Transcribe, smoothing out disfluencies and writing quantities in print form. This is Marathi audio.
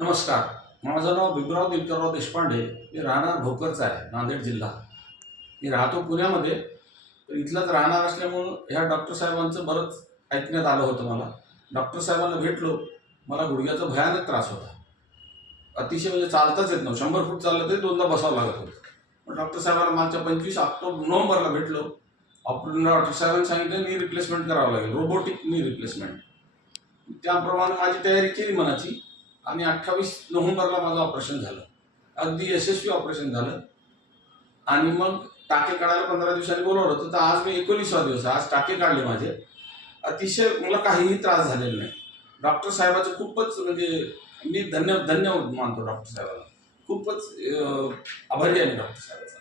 नमस्कार. माझं नाव बिबराव दिनकरराव देशपांडे. मी राहणार भोकरचा आहे, नांदेड जिल्हा. मी राहतो पुण्यामध्ये. तर इथलाच राहणार असल्यामुळं ह्या डॉक्टर साहेबांचं बरंच ऐकण्यात आलं होतं मला. डॉक्टर साहेबांना भेटलो. मला गुडघ्याचा भयानक त्रास होता. अतिशय म्हणजे चालताच येत नव्हतं. 100 फूट चाललं तरी दोनदा बसावं लागत होतं. पण डॉक्टर साहेबांना मागच्या 25 नोव्हेंबरला भेटलो. डॉक्टर साहेबांनी सांगितलं नी रिप्लेसमेंट करावं लागेल, रोबोटिक नी रिप्लेसमेंट. त्याप्रमाणे माझी तयारी केली मनाची आणि 28 नोव्हेंबरला माझं ऑपरेशन झालं. अगदी यशस्वी ऑपरेशन झालं. आणि मग टाके काढायला 15 दिवसांनी बोलावलं होतं. तर आज मी 19वा दिवस आहे. आज टाके काढले माझे. अतिशय मला काहीही त्रास झालेला नाही. डॉक्टर साहेबाचं खूपच म्हणजे मी धन्यवाद मानतो डॉक्टर साहेबाला. खूपच आभारी आहे मी डॉक्टर साहेबाचा.